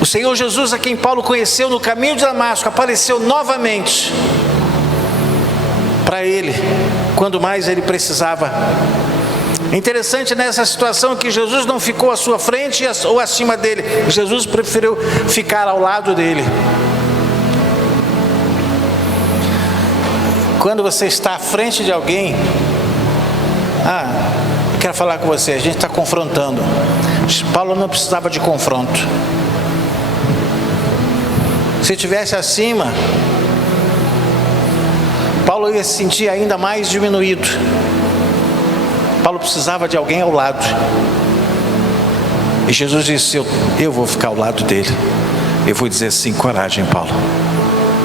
O Senhor Jesus, a quem Paulo conheceu no caminho de Damasco, apareceu novamente para ele, quando mais ele precisava. É interessante nessa situação que Jesus não ficou à sua frente ou acima dele. Jesus preferiu ficar ao lado dele. Quando você está à frente de alguém, eu quero falar com você, a gente está confrontando. Paulo não precisava de confronto. Se estivesse acima, Paulo ia se sentir ainda mais diminuído. Paulo precisava de alguém ao lado. E Jesus disse: eu vou ficar ao lado dele. Eu vou dizer assim: coragem, Paulo.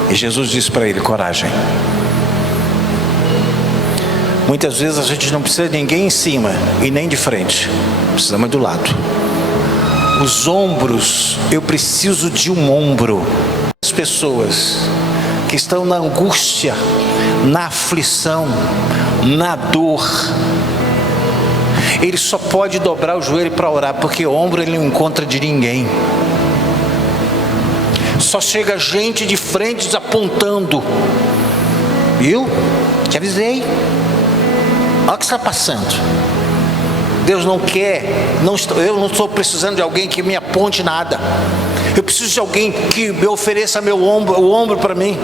E Jesus disse para ele: coragem. Muitas vezes a gente não precisa de ninguém em cima e nem de frente. Precisamos do lado. Os ombros, eu preciso de um ombro. As pessoas que estão na angústia, na aflição, na dor, ele só pode dobrar o joelho para orar, porque ombro ele não encontra de ninguém. Só chega gente de frente apontando. Viu? Te avisei. Olha o que está passando. Deus não quer, eu não estou precisando de alguém que me aponte nada. Eu preciso de alguém que me ofereça o ombro para mim.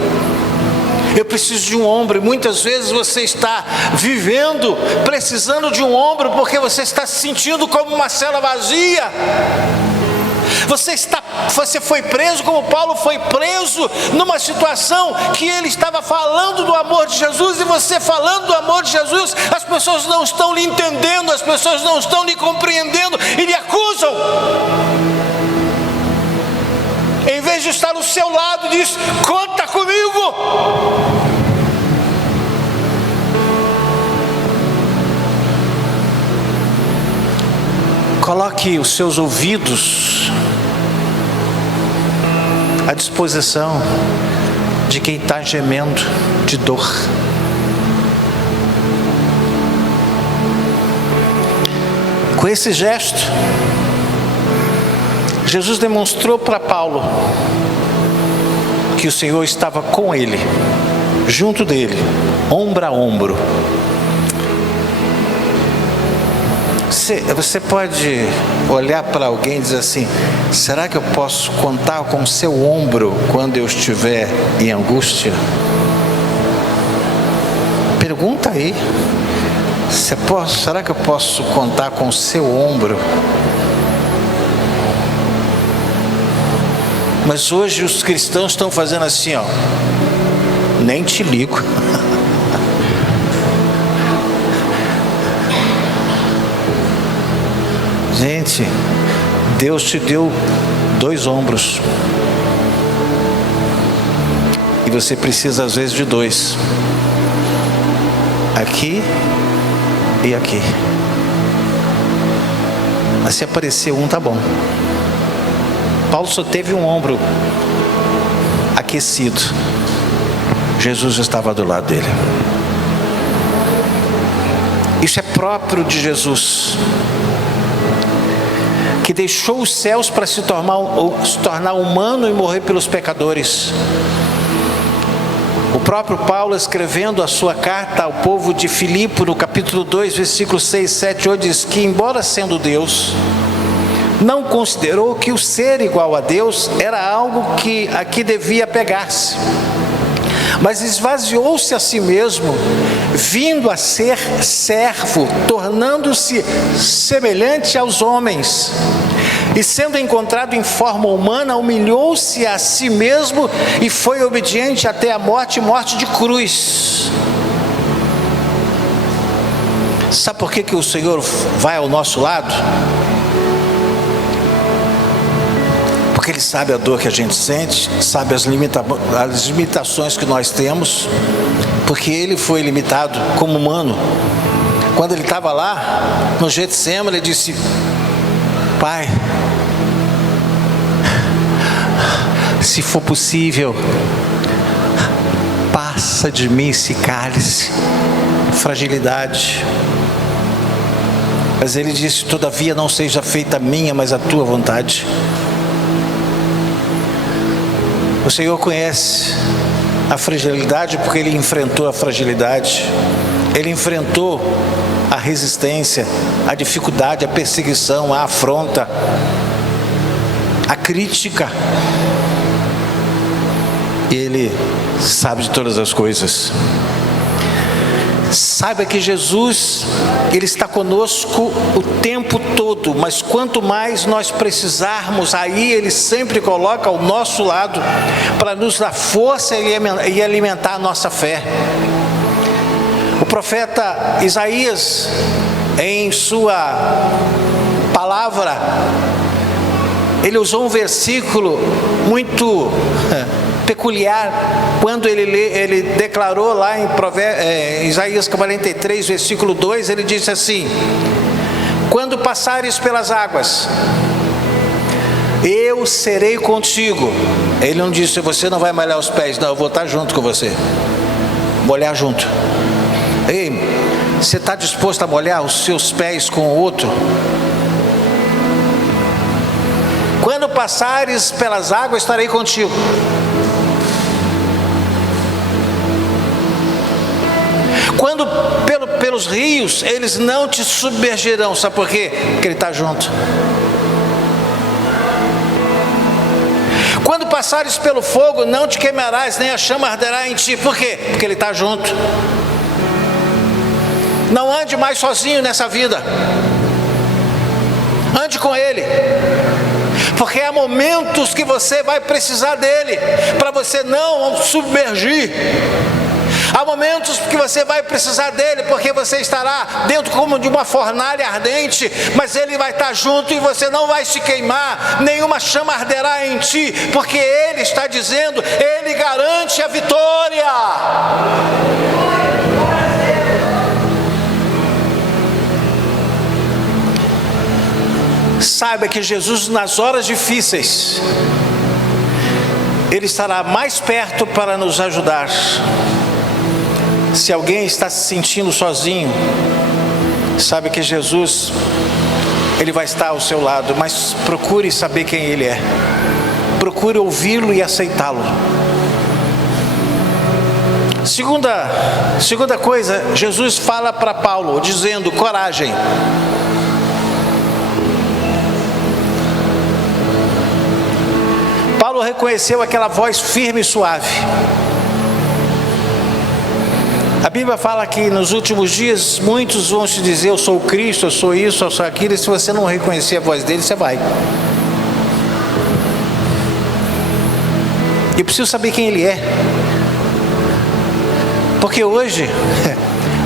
Eu preciso de um ombro. E muitas vezes você está vivendo, precisando de um ombro, porque você está se sentindo como uma cela vazia. Você foi preso como Paulo foi preso, numa situação que ele estava falando do amor de Jesus, e você falando do amor de Jesus, as pessoas não estão lhe entendendo, as pessoas não estão lhe compreendendo e lhe acusam. Em vez de estar ao seu lado, diz: conta comigo. Coloque os seus ouvidos à disposição de quem está gemendo de dor. Com esse gesto, Jesus demonstrou para Paulo que o Senhor estava com ele, junto dele, ombro a ombro. Você pode olhar para alguém e dizer assim: será que eu posso contar com o seu ombro quando eu estiver em angústia? Pergunta aí. Será que eu posso contar com o seu ombro? Mas hoje os cristãos estão fazendo assim, ó: nem te ligo. Gente, Deus te deu 2 ombros. E você precisa às vezes de 2. Aqui e aqui. Mas se aparecer um, tá bom. Paulo só teve um ombro aquecido. Jesus estava do lado dele. Isso é próprio de Jesus, que deixou os céus para se tornar humano e morrer pelos pecadores. O próprio Paulo, escrevendo a sua carta ao povo de Filipe, no capítulo 2, versículos 6, 7, 8, diz que, embora sendo Deus, não considerou que o ser igual a Deus era algo a que devia apegar-se, mas esvaziou-se a si mesmo, vindo a ser servo, tornando-se semelhante aos homens, e sendo encontrado em forma humana, humilhou-se a si mesmo e foi obediente até a morte de cruz. Sabe por que o Senhor vai ao nosso lado? Porque Ele sabe a dor que a gente sente, sabe as limitações que nós temos, porque Ele foi limitado como humano. Quando Ele estava lá no Getsemane, Ele disse: Pai, se for possível, passa de mim esse cálice. Fragilidade. Mas Ele disse: todavia não seja feita a minha, mas a tua vontade. Senhor conhece a fragilidade porque Ele enfrentou a fragilidade. Ele enfrentou a resistência, a dificuldade, a perseguição, a afronta, a crítica. Ele sabe de todas as coisas. Saiba que Jesus, Ele está conosco o tempo todo, mas quanto mais nós precisarmos, aí Ele sempre coloca ao nosso lado para nos dar força e alimentar a nossa fé. O profeta Isaías, em sua palavra, ele usou um versículo muito peculiar, quando ele declarou lá em Isaías 43, versículo 2, ele disse assim: quando passares pelas águas, eu serei contigo. Ele não disse, você não vai molhar os pés, não, eu vou estar junto com você, molhar junto. Ei, você está disposto a molhar os seus pés com o outro? Quando passares pelas águas, estarei contigo. Quando pelos rios, eles não te submergirão. Sabe por quê? Porque Ele está junto. Quando passares pelo fogo, não te queimarás, nem a chama arderá em ti. Por quê? Porque Ele está junto. Não ande mais sozinho nessa vida. Ande com Ele. Porque há momentos que você vai precisar dEle, para você não submergir. Há momentos que você vai precisar dEle, porque você estará dentro como de uma fornalha ardente, mas Ele vai estar junto e você não vai se queimar, nenhuma chama arderá em ti, porque Ele está dizendo, Ele garante a vitória. Saiba que Jesus, nas horas difíceis, Ele estará mais perto para nos ajudar. Se alguém está se sentindo sozinho, sabe que Jesus, Ele vai estar ao seu lado, mas procure saber quem Ele é. Procure ouvi-lo e aceitá-lo. Segunda coisa, Jesus fala para Paulo, dizendo, coragem. Paulo reconheceu aquela voz firme e suave. A Bíblia fala que nos últimos dias muitos vão te dizer, eu sou o Cristo, eu sou isso, eu sou aquilo, e se você não reconhecer a voz dele, você vai. Eu preciso saber quem ele é. Porque hoje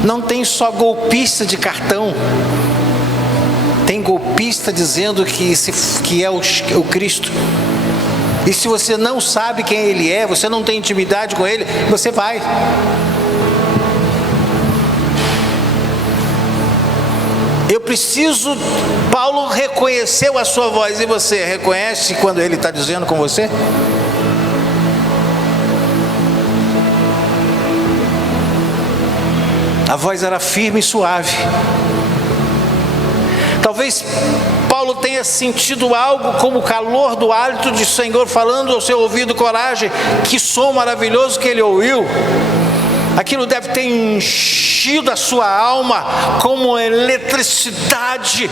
não tem só golpista de cartão. Tem golpista dizendo que é o Cristo. E se você não sabe quem Ele é, você não tem intimidade com Ele, você vai. Eu preciso, Paulo reconheceu a sua voz, e você reconhece quando Ele está dizendo com você? A voz era firme e suave. Talvez Paulo tenha sentido algo como o calor do hálito do Senhor falando ao seu ouvido, coragem. Que som maravilhoso que ele ouviu. Aquilo deve ter enchido a sua alma como eletricidade.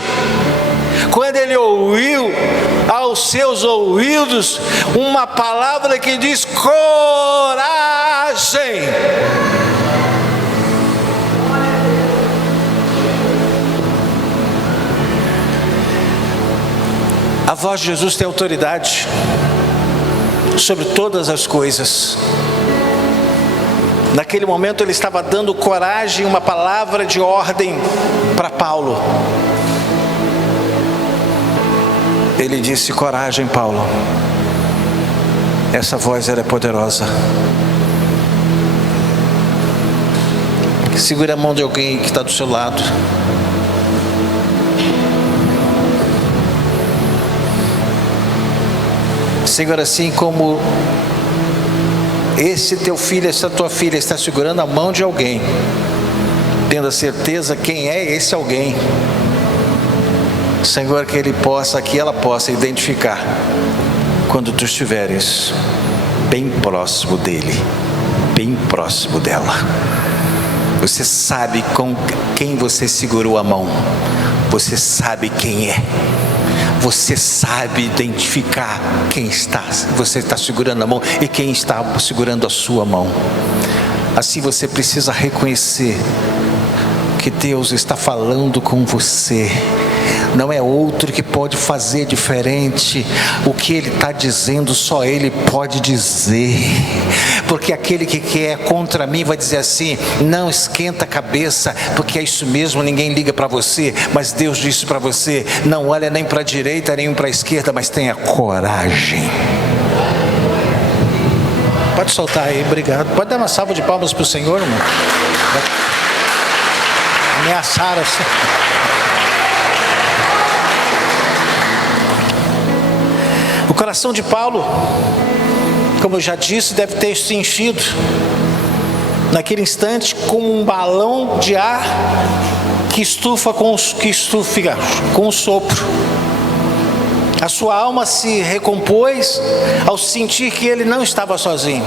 Quando ele ouviu aos seus ouvidos uma palavra que diz coragem. A voz de Jesus tem autoridade sobre todas as coisas. Naquele momento ele estava dando coragem, uma palavra de ordem para Paulo. Ele disse, coragem, Paulo. Essa voz era poderosa. Segura a mão de alguém que está do seu lado. Senhor, assim como esse teu filho, essa tua filha está segurando a mão de alguém, tendo a certeza quem é esse alguém, Senhor, que ela possa identificar quando tu estiveres bem próximo dele, bem próximo dela. Você sabe com quem você segurou a mão, você sabe quem é, você sabe identificar quem você está segurando a mão e quem está segurando a sua mão. Assim você precisa reconhecer que Deus está falando com você. Não é outro que pode fazer diferente. O que Ele está dizendo, só Ele pode dizer. Porque aquele que é contra mim vai dizer assim: não esquenta a cabeça, porque é isso mesmo, ninguém liga para você. Mas Deus disse para você: não olha nem para a direita, nem para a esquerda, mas tenha coragem. Pode soltar aí, obrigado. Pode dar uma salva de palmas para o Senhor, irmão. Ameaçaram assim. O coração de Paulo, como eu já disse, deve ter se enchido naquele instante como um balão de ar que estufa com o sopro. A sua alma se recompôs ao sentir que ele não estava sozinho.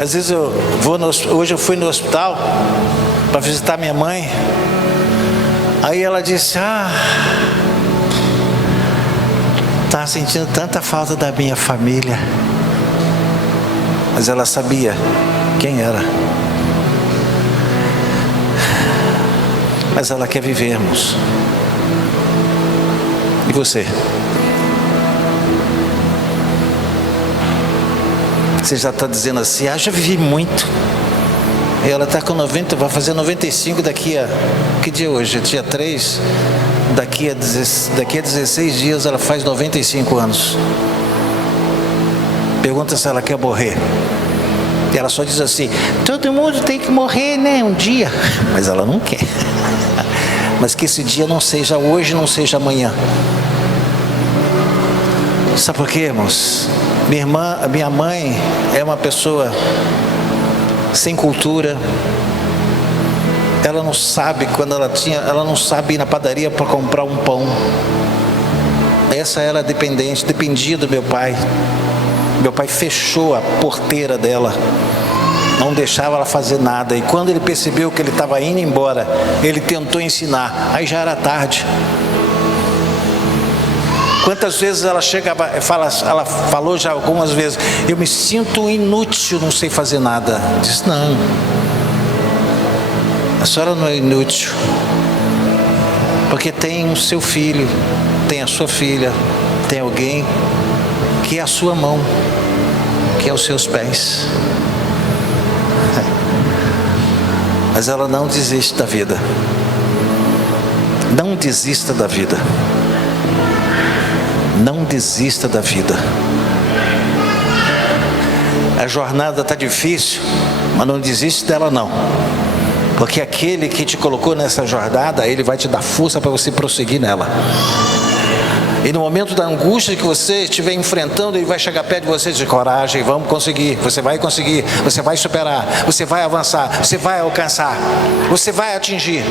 Às vezes hoje eu fui no hospital para visitar minha mãe. Aí ela disse: estava sentindo tanta falta da minha família. Mas ela sabia quem era. Mas ela quer vivermos. E você? Você já está dizendo assim: já vivi muito. E ela está com 90, vai fazer 95 daqui a... Que dia é hoje? Dia 3? Daqui a 16 dias ela faz 95 anos. Pergunta se ela quer morrer. E ela só diz assim: todo mundo tem que morrer, né? Um dia. Mas ela não quer. Mas que esse dia não seja hoje, não seja amanhã. Sabe por quê, irmãos? Minha mãe é uma pessoa sem cultura. Ela não sabe ela não sabe ir na padaria para comprar um pão. Essa era dependia do meu pai. Meu pai fechou a porteira dela, não deixava ela fazer nada. E quando ele percebeu que ele estava indo embora, ele tentou ensinar. Aí já era tarde. Quantas vezes ela chegava, ela falou já algumas vezes: eu me sinto inútil, não sei fazer nada. Disse: não, a senhora não é inútil, porque tem o seu filho, tem a sua filha, tem alguém que é a sua mão, que é os seus pés. Mas ela não desiste da vida. Não desista da vida. Não desista da vida. A jornada está difícil, mas não desiste dela não. Porque aquele que te colocou nessa jornada, ele vai te dar força para você prosseguir nela. E no momento da angústia que você estiver enfrentando, ele vai chegar perto de você e dizer: coragem, vamos conseguir, você vai superar, você vai avançar, você vai alcançar, você vai atingir.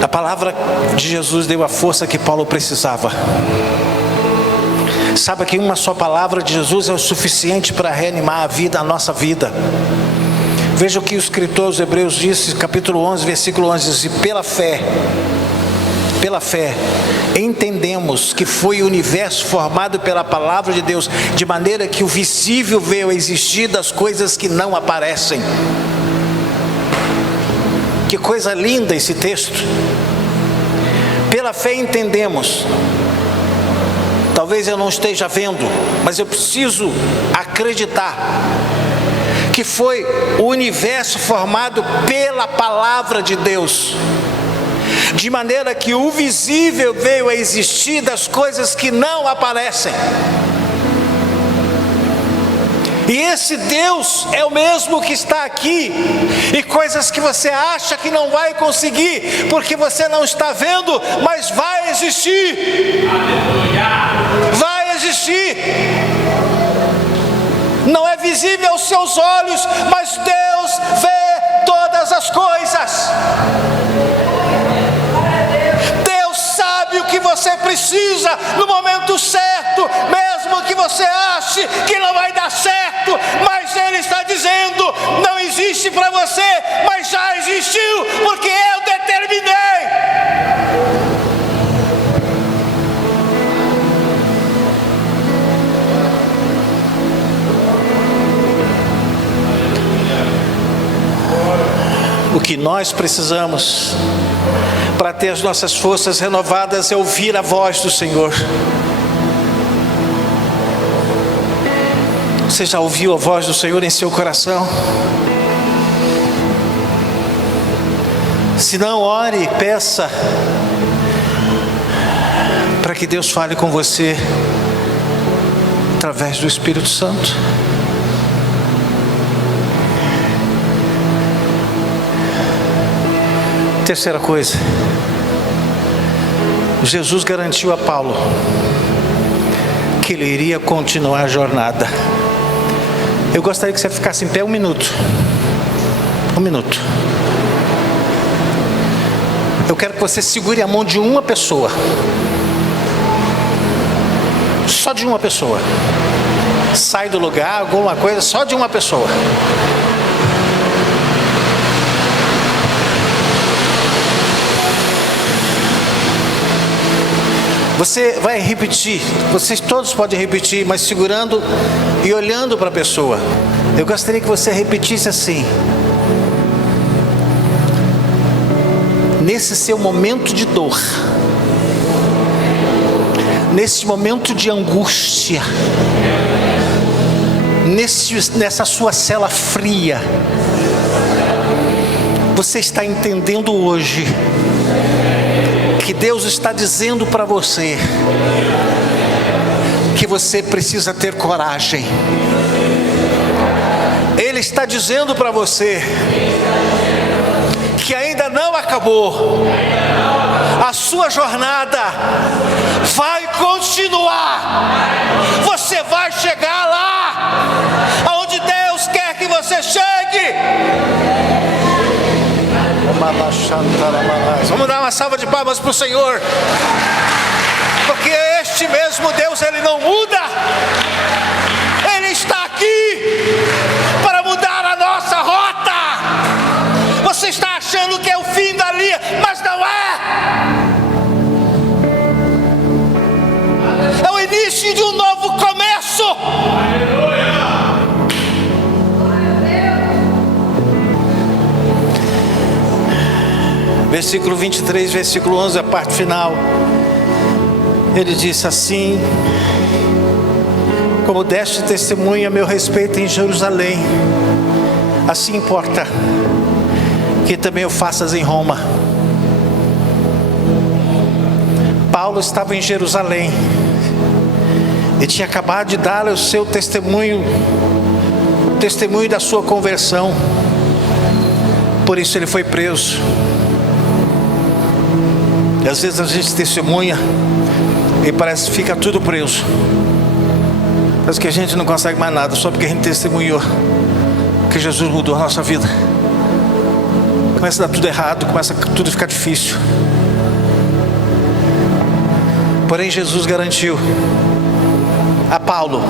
A palavra de Jesus deu a força que Paulo precisava. Sabe que uma só palavra de Jesus é o suficiente para reanimar a nossa vida. Veja o que o escritor aos Hebreus disse, capítulo 11, versículo 11, diz assim: pela fé, entendemos que foi o universo formado pela palavra de Deus, de maneira que o visível veio a existir das coisas que não aparecem. Que coisa linda esse texto. Pela fé entendemos. Talvez eu não esteja vendo, mas eu preciso acreditar que foi o universo formado pela palavra de Deus, de maneira que o visível veio a existir das coisas que não aparecem. E esse Deus é o mesmo que está aqui. E coisas que você acha que não vai conseguir, porque você não está vendo, mas vai existir. Vai existir. Não é visível aos seus olhos, mas Deus vê todas as coisas. precisa no momento certo, mesmo que você ache que não vai dar certo, mas Ele está dizendo: não existe para você, mas já existiu, porque eu determinei. O que nós precisamos para ter as nossas forças renovadas é ouvir a voz do Senhor. Você já ouviu a voz do Senhor em seu coração? Se não, ore e peça para que Deus fale com você através do Espírito Santo. Terceira coisa, Jesus garantiu a Paulo que ele iria continuar a jornada. Eu gostaria que você ficasse em pé um minuto. Um minuto. Eu quero que você segure a mão de uma pessoa. Só de uma pessoa. Sai do lugar, alguma coisa, só de uma pessoa. Você vai repetir, vocês todos podem repetir, mas segurando e olhando para a pessoa. Eu gostaria que você repetisse assim: nesse seu momento de dor, nesse momento de angústia, nessa sua cela fria, você está entendendo hoje que Deus está dizendo para você que você precisa ter coragem. Ele está dizendo para você que ainda não acabou. A sua jornada vai continuar. Você vai chegar lá aonde Deus quer que você chegue. Vamos dar uma salva de palmas para o Senhor, porque este mesmo Deus, Ele não muda. Ele está aqui para mudar a nossa rota. Você está achando que é o fim da linha, mas não é. É o início de um novo começo. Versículo 23, versículo 11, a parte final. Ele disse assim: como deste testemunho a meu respeito em Jerusalém, assim importa que também o faças em Roma. Paulo estava em Jerusalém e tinha acabado de dar o seu testemunho, o testemunho da sua conversão. Por isso ele foi preso. E às vezes a gente testemunha e parece que fica tudo preso. Parece que a gente não consegue mais nada, só porque a gente testemunhou que Jesus mudou a nossa vida. Começa a dar tudo errado, começa tudo a ficar difícil. Porém Jesus garantiu a Paulo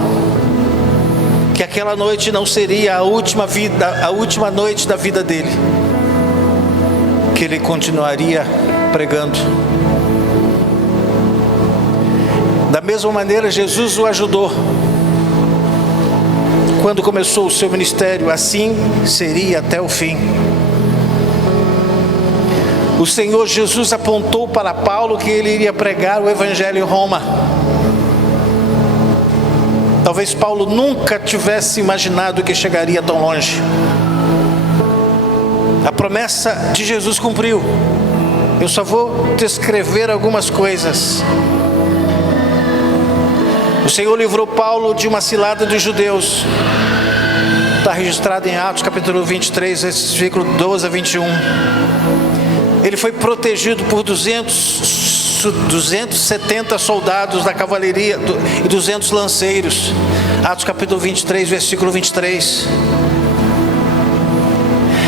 que aquela noite não seria a última noite da vida dele, que ele continuaria pregando. Da mesma maneira, Jesus o ajudou quando começou o seu ministério. Assim seria até o fim. O Senhor Jesus apontou para Paulo que ele iria pregar o Evangelho em Roma. Talvez Paulo nunca tivesse imaginado que chegaria tão longe. A promessa de Jesus cumpriu. Eu só vou descrever algumas coisas. O Senhor livrou Paulo de uma cilada dos judeus. Está registrado em Atos capítulo 23, versículo 12 a 21. Ele foi protegido por 270 soldados da cavalaria e 200 lanceiros. Atos capítulo 23, versículo 23.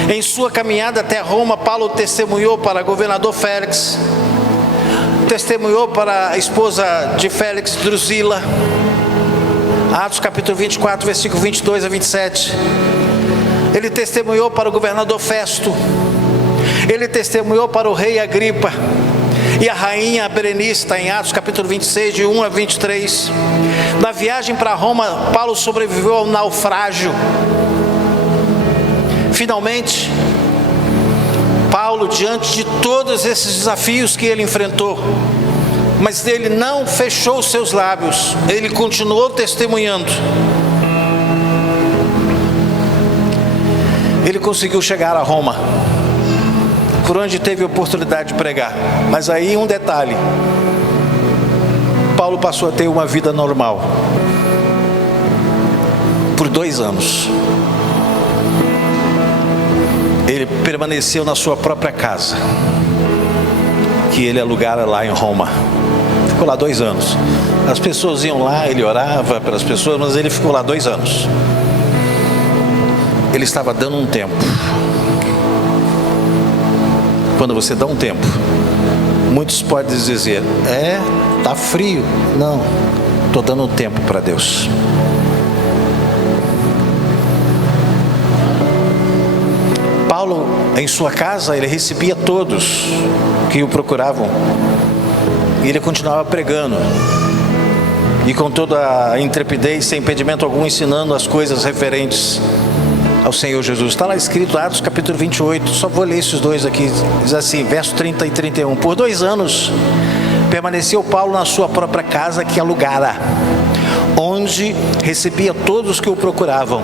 Em sua caminhada até Roma, Paulo testemunhou para governador Félix testemunhou para a esposa de Félix, Drusila. Atos capítulo 24, versículo 22 a 27. Ele testemunhou para o governador Festo. Ele testemunhou para o rei Agripa e a rainha Berenice, em Atos capítulo 26, de 1 a 23. Na viagem para Roma, Paulo sobreviveu ao naufrágio. Finalmente, Paulo, diante de todos esses desafios que ele enfrentou, mas ele não fechou os seus lábios, ele continuou testemunhando. Ele conseguiu chegar a Roma, por onde teve oportunidade de pregar. Mas aí um detalhe: Paulo passou a ter uma vida normal por 2 anos. Ele permaneceu na sua própria casa, que ele alugara lá em Roma. Ficou lá 2 anos. As pessoas iam lá, ele orava pelas pessoas, mas ele ficou lá 2 anos. Ele estava dando um tempo. Quando você dá um tempo, muitos podem dizer: tá frio. Não, estou dando um tempo para Deus. Paulo, em sua casa, ele recebia todos que o procuravam. E ele continuava pregando. E com toda a intrepidez, sem impedimento algum, ensinando as coisas referentes ao Senhor Jesus. Está lá escrito, Atos capítulo 28. Só vou ler esses 2 aqui. Diz assim, verso 30 e 31. Por 2 anos, permaneceu Paulo na sua própria casa que alugara, onde recebia todos que o procuravam,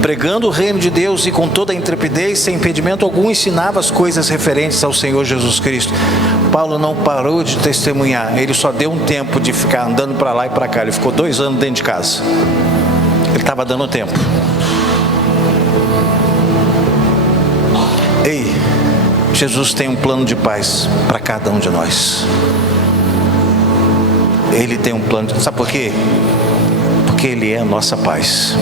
pregando o reino de Deus, e com toda a intrepidez, sem impedimento algum, ensinava as coisas referentes ao Senhor Jesus Cristo. Paulo não parou de testemunhar. Ele só deu um tempo de ficar andando para lá e para cá. Ele ficou 2 anos dentro de casa. Ele estava dando tempo. Ei, Jesus tem um plano de paz para cada um de nós. Ele tem um plano de... Sabe por quê? Porque Ele é a nossa paz.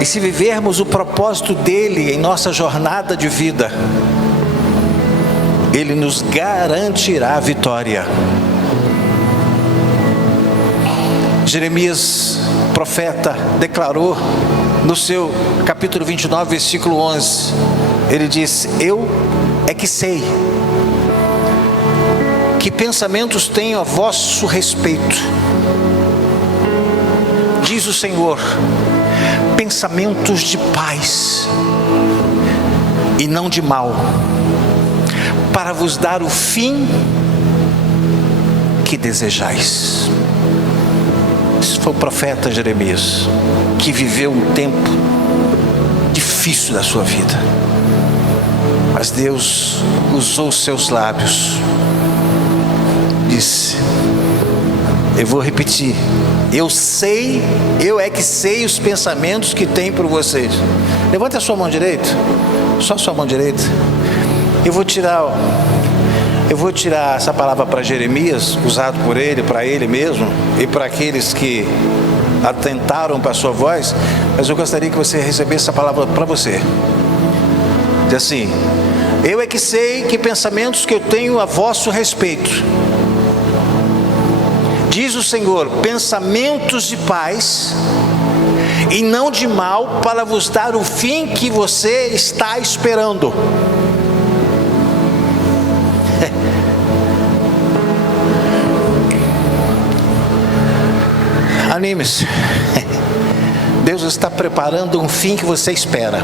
E se vivermos o propósito dEle em nossa jornada de vida, Ele nos garantirá a vitória. Jeremias, profeta, declarou no seu capítulo 29, versículo 11, ele diz: eu é que sei que pensamentos tenho a vosso respeito, diz o Senhor, pensamentos de paz e não de mal, para vos dar o fim que desejais. Esse foi o profeta Jeremias, que viveu um tempo difícil da sua vida, mas Deus usou os seus lábios. Disse, eu vou repetir, eu sei, eu é que sei os pensamentos que tem por vocês. Levante a sua mão direita, só a sua mão direita. Eu vou tirar essa palavra para Jeremias, usado por ele, para ele mesmo, e para aqueles que atentaram para a sua voz, mas eu gostaria que você recebesse essa palavra para você. Diz assim, eu é que sei que pensamentos que eu tenho a vosso respeito, diz o Senhor, pensamentos de paz e não de mal, para vos dar o fim que você está esperando. Anime-se. Deus está preparando um fim que você espera.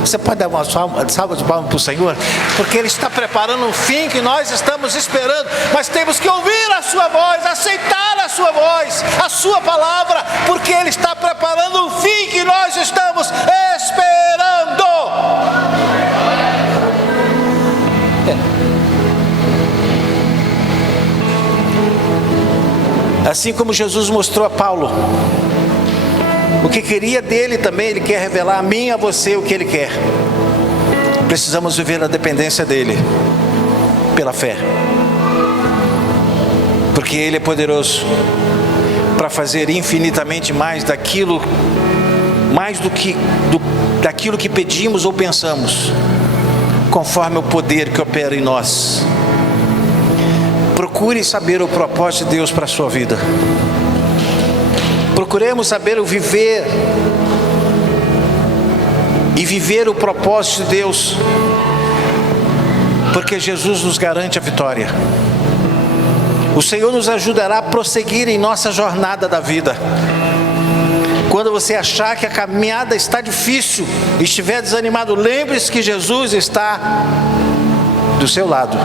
Você pode dar uma salva de palmas para o Senhor? Porque Ele está preparando um fim que nós estamos esperando. Mas temos que ouvir a sua voz, aceitar a sua voz, a sua palavra, porque Ele está preparando um fim que nós estamos esperando. Assim como Jesus mostrou a Paulo o que queria dele, também Ele quer revelar a mim e a você o que Ele quer. Precisamos viver a dependência dEle pela fé, porque Ele é poderoso para fazer infinitamente mais daquilo mais daquilo que pedimos ou pensamos, conforme o poder que opera em nós. Procure saber o propósito de Deus para a sua vida. Procuremos saber o viver e viver o propósito de Deus, porque Jesus nos garante a vitória. O Senhor nos ajudará a prosseguir em nossa jornada da vida. Quando você achar que a caminhada está difícil e estiver desanimado, lembre-se que Jesus está do seu lado,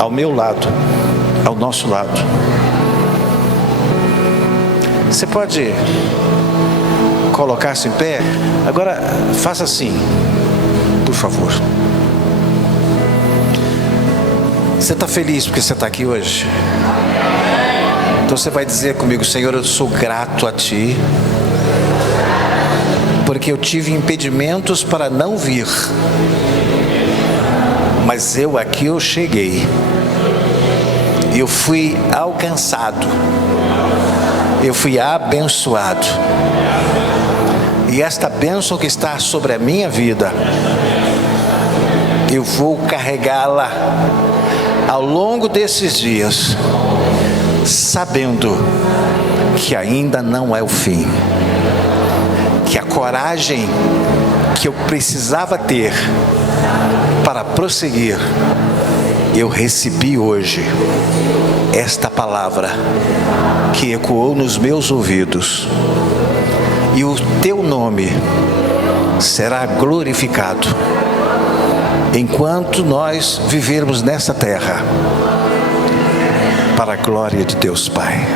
ao meu lado, ao nosso lado. Você pode colocar-se em pé? Agora, faça assim, por favor. Você está feliz porque você está aqui hoje? Então você vai dizer comigo: Senhor, eu sou grato a Ti, porque eu tive impedimentos para não vir, mas eu cheguei, eu fui alcançado, eu fui abençoado, e esta bênção que está sobre a minha vida, eu vou carregá-la ao longo desses dias, sabendo que ainda não é o fim, que a coragem que eu precisava ter para prosseguir, eu recebi hoje esta palavra que ecoou nos meus ouvidos, e o Teu nome será glorificado enquanto nós vivermos nessa terra, para a glória de Deus Pai.